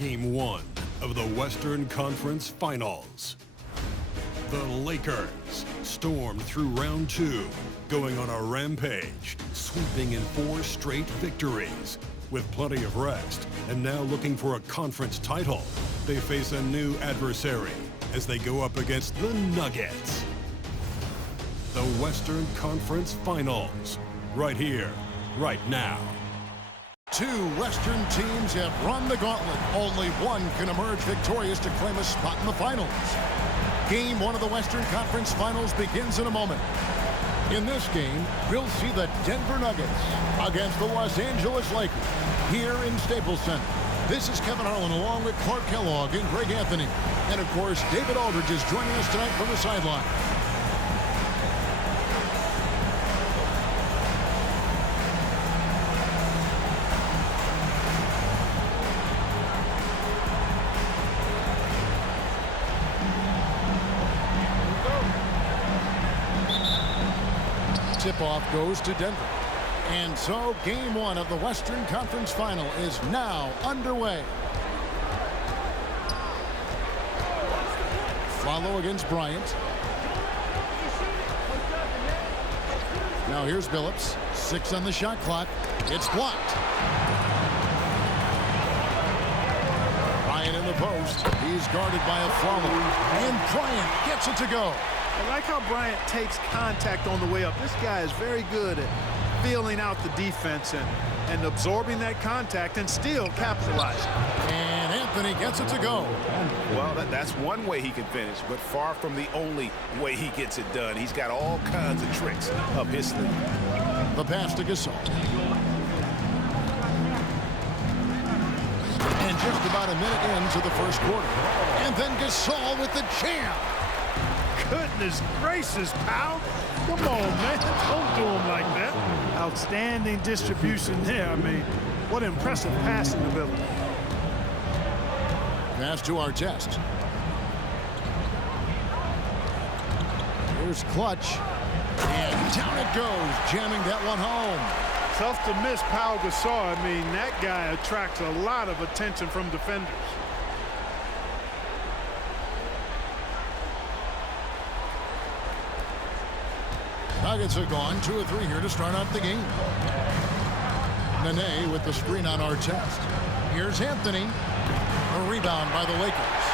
Game 1 of the Western Conference Finals. The Lakers stormed through round 2, going on a rampage, sweeping in 4 straight victories. With plenty of rest and now looking for a conference title, they face a new adversary as they go up against the Nuggets. The Western Conference Finals, right here, right now. 2 Western teams have run the gauntlet. Only one can emerge victorious to claim a spot in the finals. Game 1 of the Western Conference Finals begins in a moment. In this game, we'll see the Denver Nuggets against the Los Angeles Lakers here in Staples Center. This is Kevin Harlan along with Clark Kellogg and Greg Anthony. And of course, David Aldridge is joining us tonight from the sideline. Tip-off goes to Denver. And so Game 1 of the Western Conference Final is now underway. Follow against Bryant. Now here's Billups. 6 on the shot clock. It's blocked. Bryant in the post. He's guarded by a follow. And Bryant gets it to go. I like how Bryant takes contact on the way up. This guy is very good at feeling out the defense and absorbing that contact and still capitalizing. And Anthony gets it to go. Well, that's one way he can finish, but far from the only way he gets it done. He's got all kinds of tricks up his sleeve. The pass to Gasol. And just about a minute into the first quarter. And then Gasol with the jam. Goodness gracious, pal. Come on, man. Don't do him like that. Outstanding distribution there. I mean, what impressive passing ability. Pass to Artest. Here's Clutch. And down it goes, jamming that one home. Tough to miss Pau Gasol. I mean, that guy attracts a lot of attention from defenders. Nuggets are gone 2 of 3 here to start out the game. Nene with the screen on Artest. Here's Anthony. A rebound by the Lakers.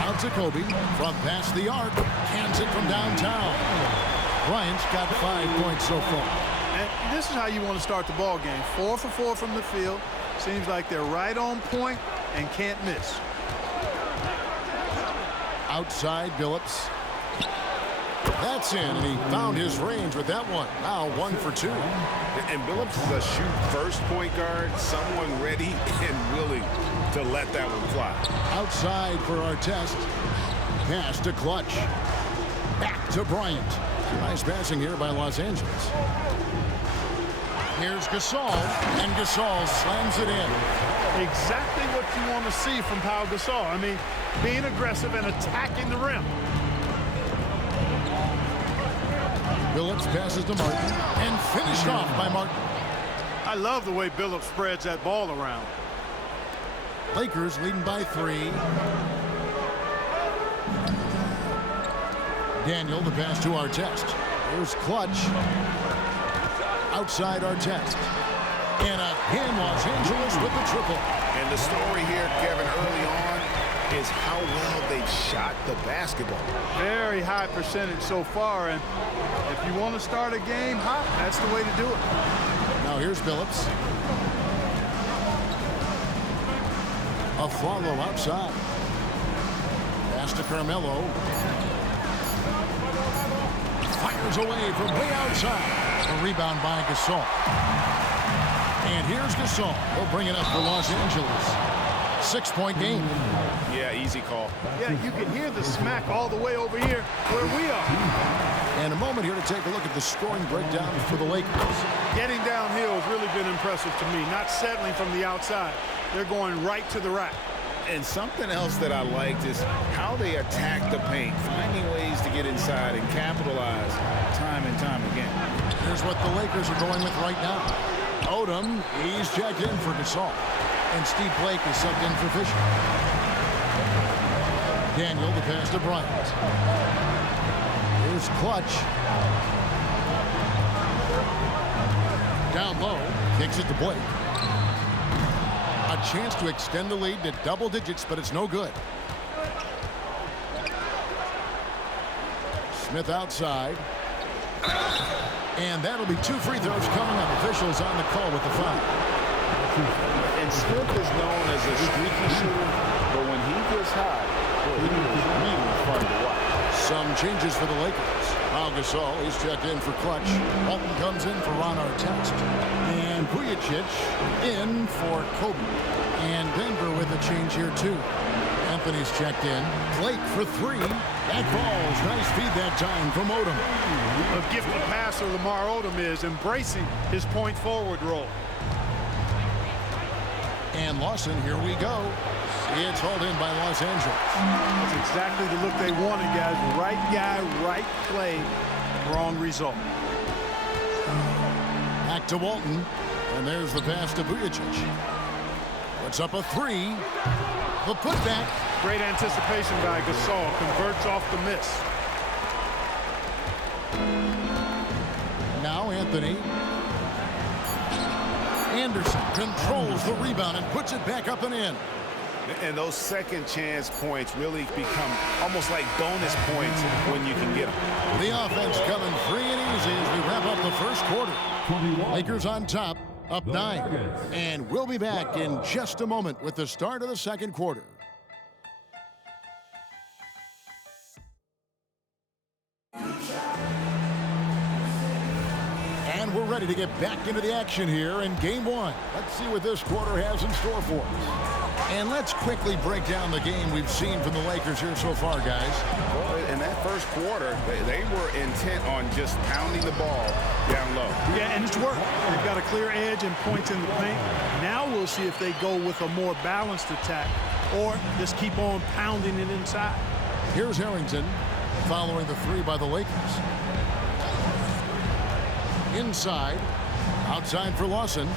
Out to Kobe from past the arc. Cans it from downtown. Bryant's got 5 points so far. And this is how you want to start the ball game. 4 for 4 from the field. Seems like they're right on point and can't miss. Outside Billups. That's in, and he found his range with that one. Now 1 for 2. And Billups is a shoot-first point guard, someone ready and willing to let that one fly. Outside for Artest. Pass to Clutch. Back to Bryant. Nice passing here by Los Angeles. Here's Gasol, and Gasol slams it in. Exactly what you want to see from Pau Gasol. I mean, being aggressive and attacking the rim. Billups passes to Martin, and finished off by Martin. I love the way Billups spreads that ball around. Lakers leading by 3. Daniel, the pass to Artest. Here's Clutch. Outside Artest. And again, Los Angeles with the triple. And the story here, Kevin, early on is how well they've shot the basketball. Very high percentage so far, and if you want to start a game hot, that's the way to do it. Now here's Billups. A follow outside. Pass to Carmelo. Fires away from way outside. A rebound by Gasol. And here's Gasol. He'll bring it up for Los Angeles. 6-point game. Yeah, easy call. Yeah, you can hear the smack all the way over here where we are. And a moment here to take a look at the scoring breakdown for the Lakers. Getting downhill has really been impressive to me, not settling from the outside. They're going right to the rack. And something else that I liked is how they attack the paint, finding ways to get inside and capitalize time and time again. Here's what the Lakers are going with right now. Odom, he's checked in for Gasol. And Steve Blake is subbed in for Fisher. Daniel, the pass to Bryant. Here's Clutch. Down low, kicks it to Blake. A chance to extend the lead to double digits, but it's no good. Smith outside. And that'll be 2 free throws coming up. Officials on the call with the foul. And Smith is known as a streaky shooter, but when he gets hot, he is really fun to watch. Some changes for the Lakers. Pau Gasol is checked in for Clutch. Walton comes in for Ron Artest. And Vujacic in for Kobe. And Denver with a change here too. Anthony's checked in. Blake for 3. That falls. Nice feed that time from Odom. A gifted passer Lamar Odom is embracing his point forward role. And Lawson, here we go. It's hauled in by Los Angeles. That's exactly the look they wanted, guys. Right guy, right play, wrong result. Back to Walton. And there's the pass to Vujacic. Puts up a 3. The putback. Great anticipation by Gasol. Converts off the miss. Now Anthony. Anderson controls the rebound and puts it back up and in. And those second chance points really become almost like bonus points when you can get them. The offense coming free and easy as we wrap up the first quarter. Lakers on top, up 9. And we'll be back in just a moment with the start of the second quarter. And we're ready to get back into the action here in game 1. Let's see what this quarter has in store for us. And let's quickly break down the game we've seen from the Lakers here so far, guys. Well, in that first quarter, they were intent on just pounding the ball down low. Yeah, and it's worked. They've got a clear edge and points in the paint. Now we'll see if they go with a more balanced attack or just keep on pounding it inside. Here's Harrington following the 3 by the Lakers. Inside, outside for Lawson.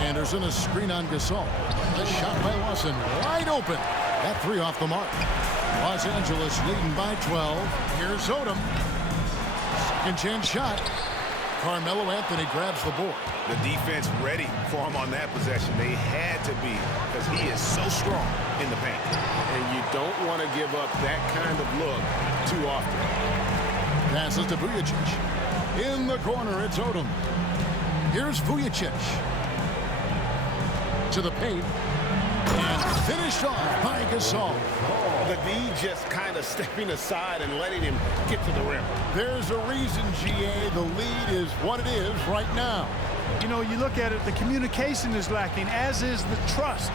Anderson, a screen on Gasol. A shot by Lawson, wide open. That 3 off the mark. Los Angeles leading by 12. Here's Odom. Second chance shot. Carmelo Anthony grabs the board. The defense ready for him on that possession. They had to be because he is so strong in the paint. And you don't want to give up that kind of look too often. Passes to Vujacic. In the corner, it's Odom. Here's Vujacic. To the paint. And finished off by Gasol. The D just kind of stepping aside and letting him get to the rim. There's a reason, GA, the lead is what it is right now. You know, you look at it, the communication is lacking, as is the trust.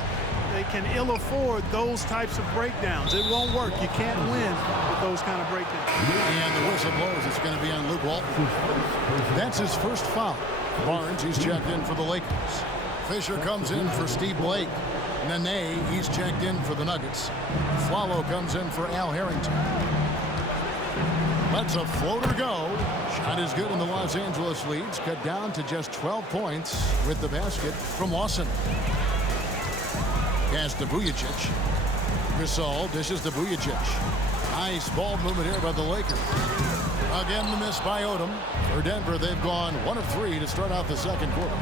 They can ill afford those types of breakdowns. It won't work. You can't win with those kind of breakdowns. And the whistle blows. It's going to be on Luke Walton. That's his first foul. Barnes, he's checked in for the Lakers. Fisher comes in for Steve Blake. Nene, he's checked in for the Nuggets. Flalo comes in for Al Harrington. Lets a floater go. Shot is good, and the Los Angeles leads cut down to just 12 points with the basket from Lawson. Pass to Vujacic. Gasol dishes to Vujacic. Nice ball movement here by the Lakers. Again, the miss by Odom. For Denver, they've gone 1 of 3 to start out the second quarter.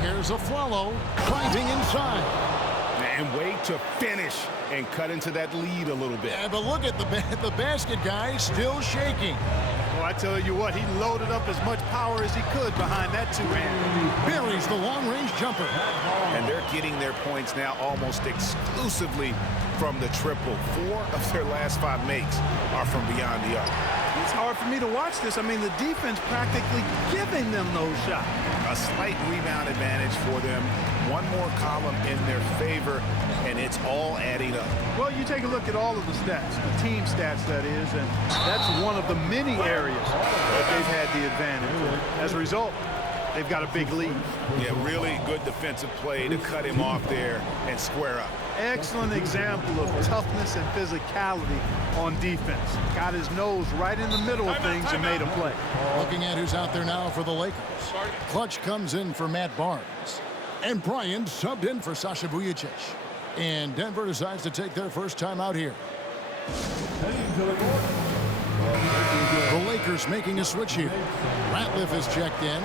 Here's a Flalo driving inside. And wait to finish and cut into that lead a little bit. Yeah, but look at the basket guy still shaking. Well, I tell you what, he loaded up as much power as he could behind that two-hand. Buries the long-range jumper. And they're getting their points now almost exclusively from the triple. 4 of their last 5 makes are from beyond the arc. It's hard for me to watch this. I mean, the defense practically giving them those shots. A slight rebound advantage for them. One more column in their favor, and it's all adding up. Well, you take a look at all of the stats, the team stats, that is, and that's one of the many areas that they've had the advantage. As a result, they've got a big lead. Yeah, really good defensive play to cut him off there and square up. Excellent example of toughness and physicality on defense. Got his nose right in the middle of things and made a play. Looking at who's out there now for the Lakers. Clutch comes in for Matt Barnes. And Bryant subbed in for Sasha Vujacic. And Denver decides to take their first time out here. The Lakers making a switch here. Ratliff is checked in.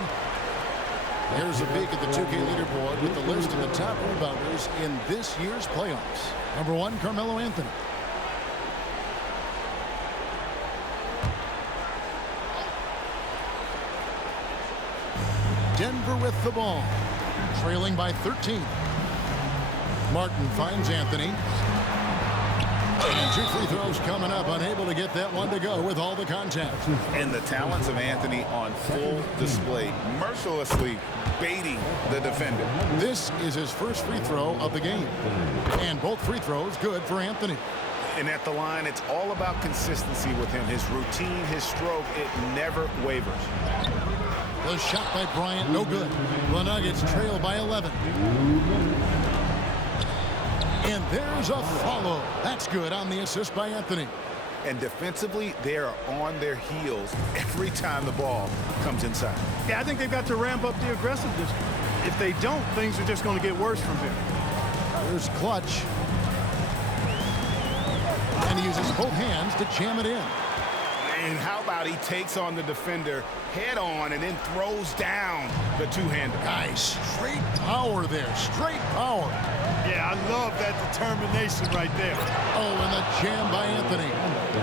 Here's a peek at the 2K leaderboard with the list of the top rebounders in this year's playoffs. Number 1, Carmelo Anthony. Denver with the ball, trailing by 13. Martin finds Anthony. And 2 free throws coming up, unable to get that one to go with all the contact. And the talents of Anthony on full display, mercilessly baiting the defender. This is his first free throw of the game. And both free throws good for Anthony. And at the line, it's all about consistency with him. His routine, his stroke, it never wavers. The shot by Bryant, no good. The Nuggets trail by 11. And there's a follow. That's good on the assist by Anthony. And defensively, they are on their heels every time the ball comes inside. Yeah, I think they've got to ramp up the aggressiveness. If they don't, things are just going to get worse from here. There's Clutch. And he uses both hands to jam it in. And how about he takes on the defender head on and then throws down the two-hander. Guys, straight power there. Straight power. Yeah, I love that determination right there. Oh, and the jam by Anthony.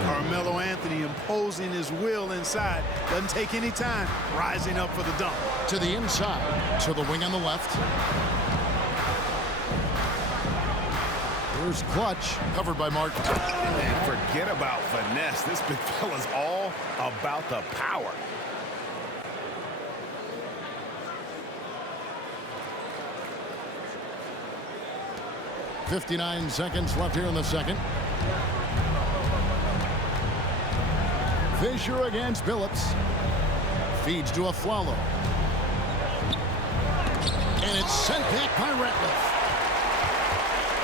Carmelo Anthony imposing his will inside. Doesn't take any time. Rising up for the dunk. To the inside. To the wing on the left. Here's Clutch. Covered by Martin. And forget about finesse. This big fella's all about the power. .59 seconds left here in the second. Fisher against Billups. Feeds to Afflalo. And it's sent back by Ratliff.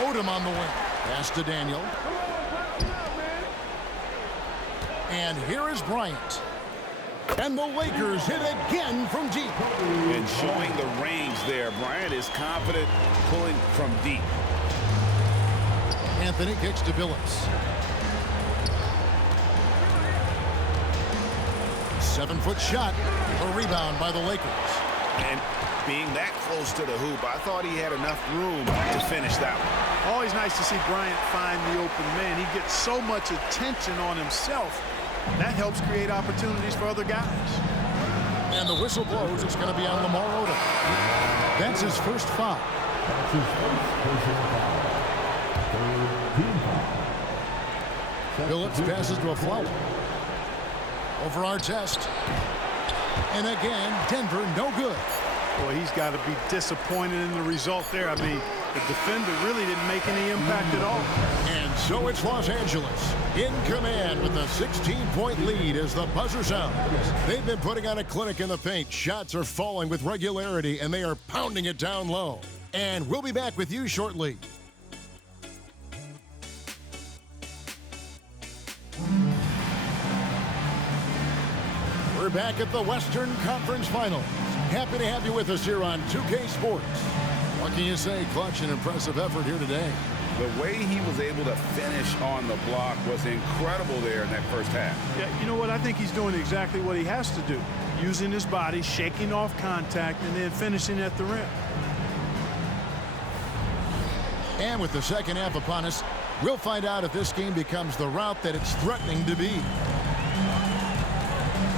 Odom on the wing. Pass to Daniel. And here is Bryant. And the Lakers hit again from deep. And showing the range there. Bryant is confident pulling from deep. Anthony kicks to Billups. 7-foot shot. A rebound by the Lakers. And being that close to the hoop, I thought he had enough room to finish that one. Always nice to see Bryant find the open man. He gets so much attention on himself. That helps create opportunities for other guys. And the whistle blows. It's going to be on Lamar Odom. That's his first foul. Billups passes to Afflalo. Over Artest. And again, Denver no good. Boy, he's got to be disappointed in the result there. I mean, the defender really didn't make any impact at all. And so it's Los Angeles in command with a 16-point lead as the buzzer sounds. They've been putting on a clinic in the paint. Shots are falling with regularity, and they are pounding it down low. And we'll be back with you shortly. We're back at the Western Conference Finals. Happy to have you with us here on 2K Sports. What can you say? Clutch, an impressive effort here today. The way he was able to finish on the block was incredible there in that first half. Yeah, you know what? I think he's doing exactly what he has to do. Using his body, shaking off contact, and then finishing at the rim. And with the second half upon us, we'll find out if this game becomes the route that it's threatening to be.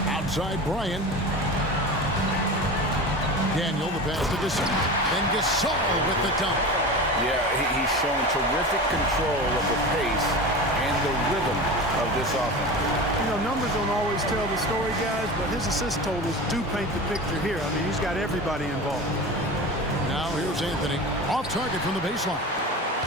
Outside Bryant. Daniel, the pass to Gasol. Then Gasol with the dunk. Yeah, he's shown terrific control of the pace and the rhythm of this offense. You know, numbers don't always tell the story, guys, but his assist totals do paint the picture here. I mean, he's got everybody involved. Now here's Anthony. Off target from the baseline.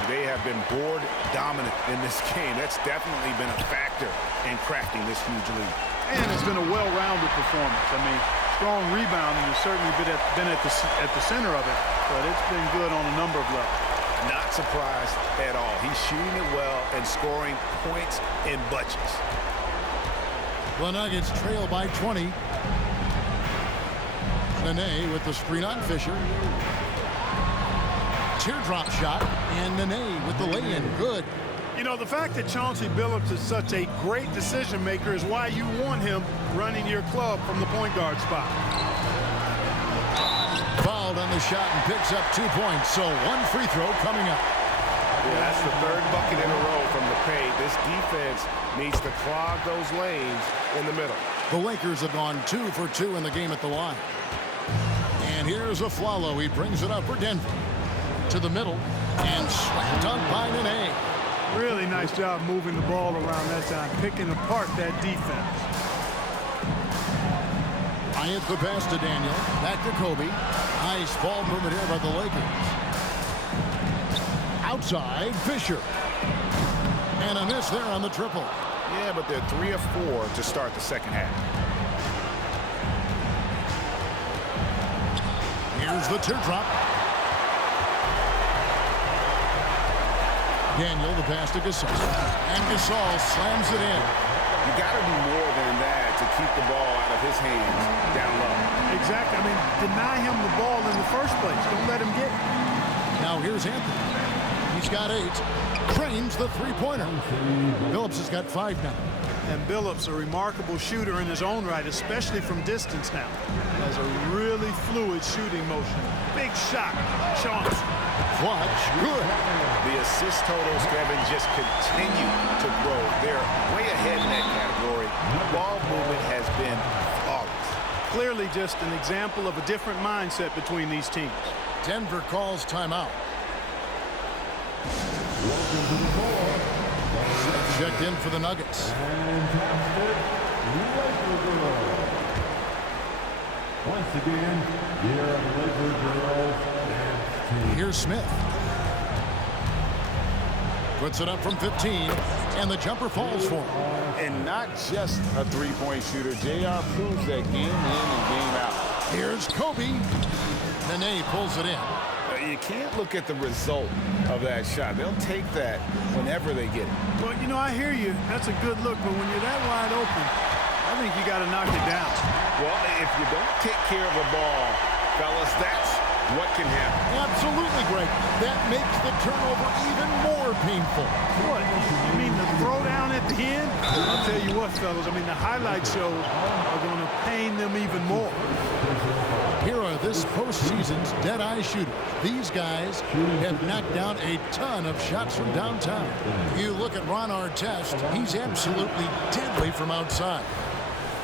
They have been board dominant in this game. That's definitely been a factor in crafting this huge lead. And it's been a well-rounded performance. I mean, strong rebounding has certainly been at the center of it, but it's been good on a number of levels. Not surprised at all. He's shooting it well and scoring points in bunches. The Nuggets trail by 20. Nene with the screen on Fisher. teardrop shot, and Nene with the lay-in. Good. You know, the fact that Chauncey Billups is such a great decision maker is why you want him running your club from the point guard spot. Fouled on the shot and picks up 2 points, so one free throw coming up. Yeah, that's the third bucket in a row from the paint. This defense needs to clog those lanes in the middle. The Lakers have gone 2 for 2 in the game at the line. And here's Afflalo. He brings it up for Denver. To the middle, and slam dunk by Nene. Really nice job moving the ball around that time, picking apart that defense. Bryant the pass to Daniel. Back to Kobe. Nice ball movement here by the Lakers. Outside, Fisher. And a miss there on the triple. Yeah, but they're 3 of 4 to start the second half. Here's the teardrop. Daniel, the pass to Gasol. And Gasol slams it in. You got to do more than that to keep the ball out of his hands down low. Exactly. I mean, deny him the ball in the first place. Don't let him get it. Now here's Anthony. He's got 8. Trains the three-pointer. Billups has got 5 now. And Billups, a remarkable shooter in his own right, especially from distance now. Has a really fluid shooting motion. Big shot. Chauncey. Clutch. Good. The assist totals, Kevin, just continue to grow. They're way ahead in that category. Ball movement has been flawless. Clearly just an example of a different mindset between these teams. Denver calls timeout. Checked in for the Nuggets. Once again, here are the Lakers girls. Here's Smith. Puts it up from 15, and the jumper falls for him. And not just a three-point shooter. JR proves that game in and game out. Here's Kobe. Nene pulls it in. You can't look at the result of that shot. They'll take that whenever they get it. Well, you know, I hear you. That's a good look, but when you're that wide open, I think you got to knock it down. Well, if you don't take care of the ball, fellas, that's what can happen. Absolutely, Greg. That makes the turnover even more painful. What? You mean the throwdown at the end? I'll tell you what, fellas. I mean, the highlight shows are going to pain them even more. Here are this postseason's dead-eye shooters. These guys have knocked down a ton of shots from downtown. You look at Ron Artest, he's absolutely deadly from outside.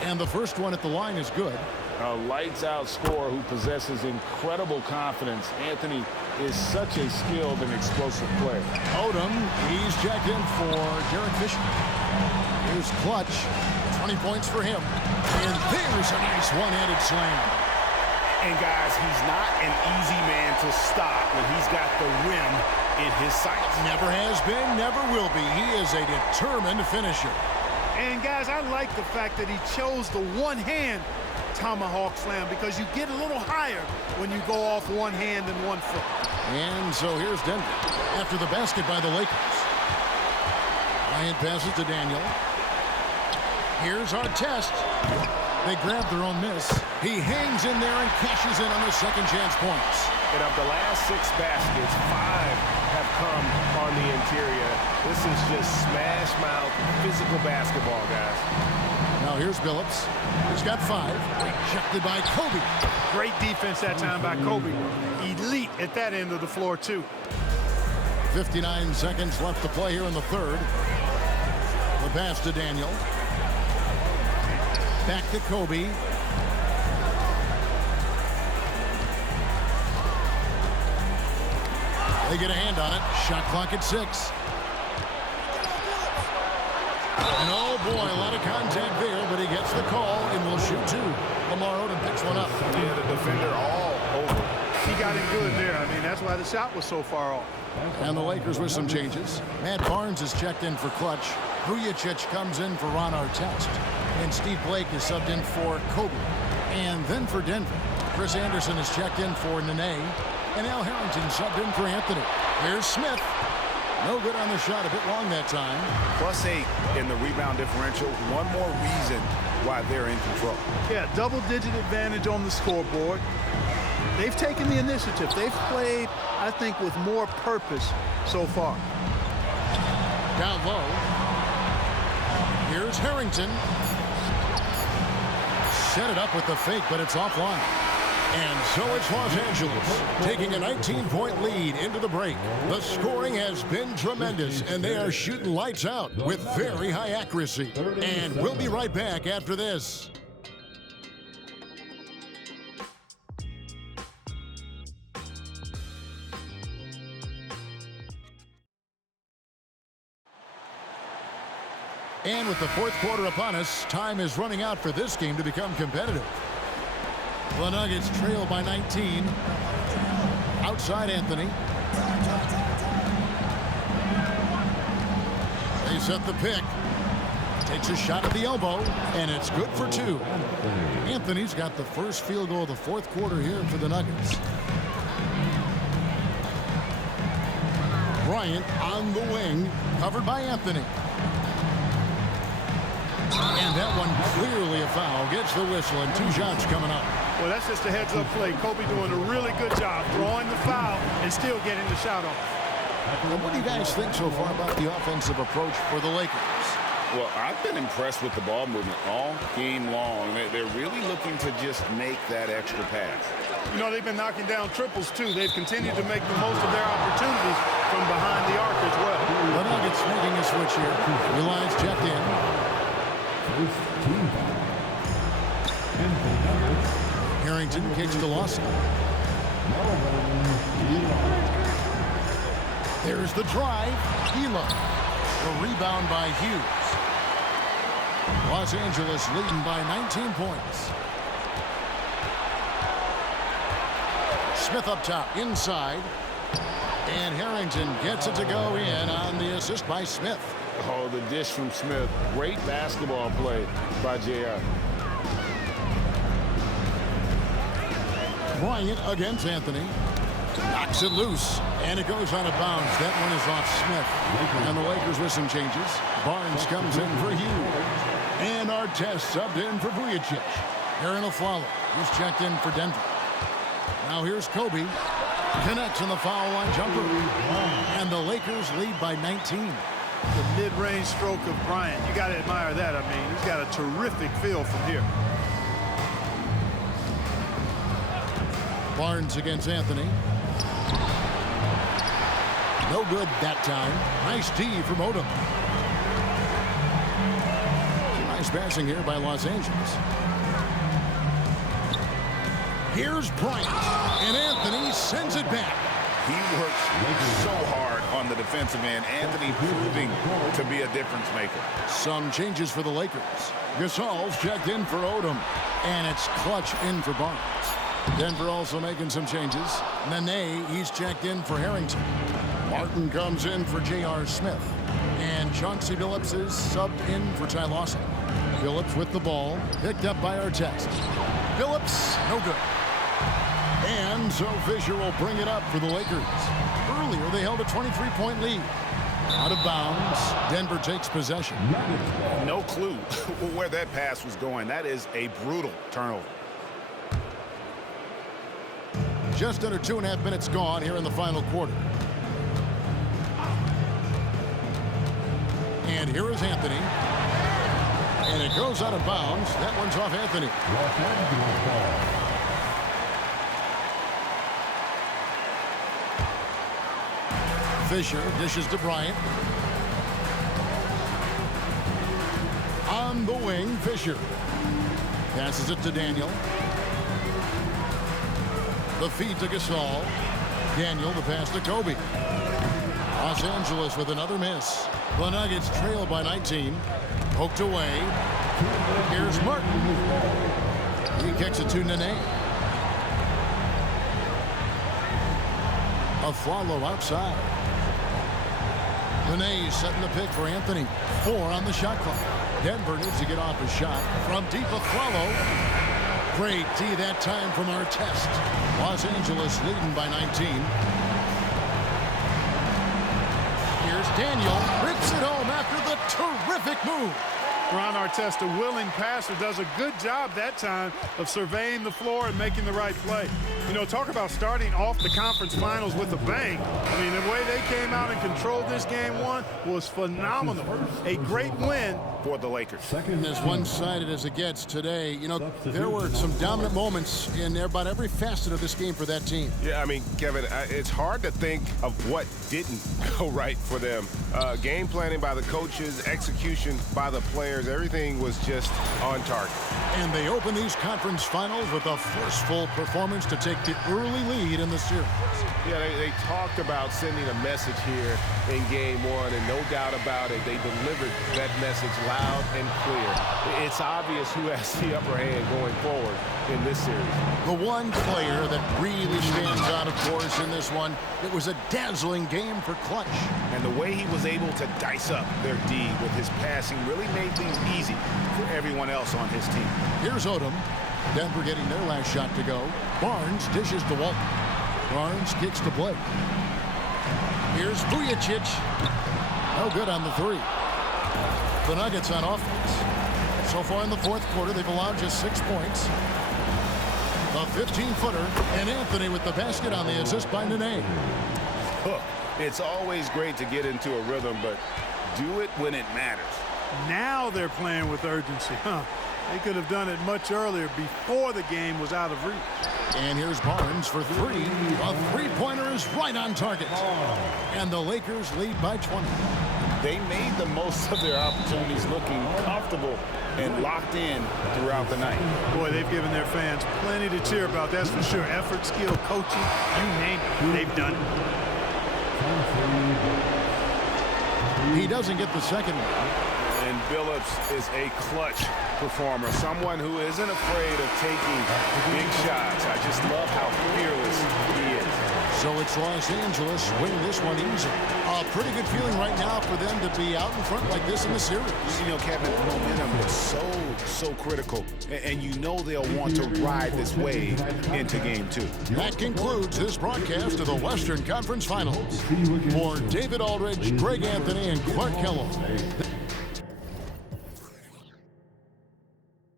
And the first one at the line is good. A lights-out scorer who possesses incredible confidence. Anthony is such a skilled and explosive player. Odom, he's checked in for Derek Fisher. Here's Clutch, 20 points for him. And there's a nice one-handed slam. And guys, he's not an easy man to stop when he's got the rim in his sights. Never has been, never will be. He is a determined finisher. And guys, I like the fact that he chose the one-hand tomahawk slam because you get a little higher when you go off one hand and 1 foot. And so here's Denver after the basket by the Lakers. Bryant passes to Daniel. Here's Artest. They grab their own miss. He hangs in there and cashes in on the second chance points. And of the last 6 baskets, 5 have come on the interior. This is just smash mouth physical basketball, guys. Now here's Billups. He's got 5. Rejected by Kobe. Great defense that time by Kobe. Elite at that end of the floor, too. 59 seconds left to play here in the third. The pass to Daniel. Back to Kobe. They get a hand on it. Shot clock at 6. And oh boy, a lot of contact there, but he gets the call and will shoot 2. Lamar Odom picks one up. Yeah, the defender all over. He got it good there. I mean, that's why the shot was so far off. And the Lakers with some changes. Matt Barnes is checked in for Clutch. Vujicic comes in for Ron Artest. And Steve Blake is subbed in for Kobe. And then for Denver, Chris Anderson is checked in for Nene. And Al Harrington subbed in for Anthony. Here's Smith. No good on the shot, a bit long that time. +8 in the rebound differential. One more reason why they're in control. Yeah, double-digit advantage on the scoreboard. They've taken the initiative. They've played, I think, with more purpose so far. Down low. Here's Harrington. Set it up with the fake, but it's offline. And so it's Los Angeles taking a 19-point lead into the break. The scoring has been tremendous, and they are shooting lights out with very high accuracy. And we'll be right back after this. And with the fourth quarter upon us, time is running out for this game to become competitive. The Nuggets trail by 19. Outside Anthony. They set the pick. Takes a shot at the elbow, and it's good for two. Anthony's got the first field goal of the fourth quarter here for the Nuggets. Bryant on the wing, covered by Anthony. And that one clearly a foul. Gets the whistle, and two shots coming up. Well, that's just a heads-up play. Kobe doing a really good job throwing the foul and still getting the shot off. Well, what do you guys think so far about the offensive approach for the Lakers? Well, I've been impressed with the ball movement all game long. They're really looking to just make that extra pass. You know, they've been knocking down triples, too. They've continued to make the most of their opportunities from behind the arc as well. The Nuggets making a switch here. Reliance checked in. Harrington kicks to Lawson. There's the drive. Hila. The rebound by Hughes. Los Angeles leading by 19 points. Smith up top, inside. And Harrington gets it to go in on the assist by Smith. Oh, the dish from Smith. Great basketball play by J.R. Bryant against Anthony. Knocks it loose, and it goes out of bounds. That one is off Smith. And the Lakers with some changes. Barnes comes in for Hughes. And Artest subbed in for Vujacic. Aaron Aflalo, who's checked in for Denver. Now here's Kobe. Connects on the foul line jumper. And the Lakers lead by 19. The mid-range stroke of Bryant. You got to admire that. I mean, he's got a terrific feel from here. Barnes against Anthony. No good that time. Nice D from Odom. Nice passing here by Los Angeles. Here's Bryant. And Anthony sends it back. He works so hard on the defensive end. Anthony proving to be a difference maker. Some changes for the Lakers. Gasol's checked in for Odom. And it's Clutch in for Barnes. Denver also making some changes. Nene, he's checked in for Harrington. Martin comes in for J.R. Smith. And Chauncey Billups is subbed in for Ty Lawson. Billups with the ball, picked up by Artest. Billups, no good. And so Fisher will bring it up for the Lakers. Earlier, they held a 23-point lead. Out of bounds, Denver takes possession. No clue where that pass was going. That is a brutal turnover. Just under 2.5 minutes gone here in the final quarter. And here is Anthony. And it goes out of bounds. That one's off Anthony. Fisher dishes to Bryant. On the wing, Fisher. Passes it to Daniel. The feed to Gasol. Daniel, the pass to Kobe. Los Angeles with another miss. The Nuggets trail by 19. Poked away. Here's Martin. He kicks it to Nene. Aflalo outside. Nene setting the pick for Anthony. 4 on the shot clock. Denver needs to get off a shot. From deep, Aflalo. Great D that time from Artest. Los Angeles leading by 19. Here's Daniel. Rips it home after the terrific move. Ron Artest, a willing passer, does a good job that time of surveying the floor and making the right play. You know, talk about starting off the conference finals with a bang. I mean, the way they came out and controlled this game one was phenomenal. A great win for the Lakers. As one-sided as it gets today, you know, there were some dominant moments in about every facet of this game for that team. Yeah, I mean, Kevin, it's hard to think of what didn't go right for them. Game planning by the coaches, execution by the players, everything was just on target. And they open these conference finals with a forceful performance to take the early lead in the series. Yeah, they talked about sending a message here in game one, and no doubt about it, they delivered that message loud and clear. It's obvious who has the upper hand going forward in this series. The one player that really stands out, of course, in this one, it was a dazzling game for Clutch. And the way he was able to dice up their D with his passing really made things easy for everyone else on his team. Here's Odom. Denver getting their last shot to go. Barnes dishes to Walton. Barnes kicks to Blake. Here's Vujicic. No good on the three. The Nuggets on offense. So far in the fourth quarter, they've allowed just 6 points. A 15-footer, and Anthony with the basket on the assist by Nene. Look, it's always great to get into a rhythm, but do it when it matters. Now they're playing with urgency. They could have done it much earlier, before the game was out of reach. And here's Barnes for three. A three-pointer is right on target. And the Lakers lead by 20. They made the most of their opportunities, looking comfortable and locked in throughout the night. Boy, they've given their fans plenty to cheer about, that's for sure. Effort, skill, coaching, you name it, they've done it. He doesn't get the second one. And Billups is a clutch performer, someone who isn't afraid of taking big shots. I just love how fearless he is. So it's Los Angeles winning this one easy. A pretty good feeling right now for them to be out in front like this in the series. You know, Kevin, the momentum is so critical, and you know they'll want to ride this wave into game two. That concludes this broadcast of the Western Conference Finals. For David Aldridge, Greg Anthony, and Clark Kellogg.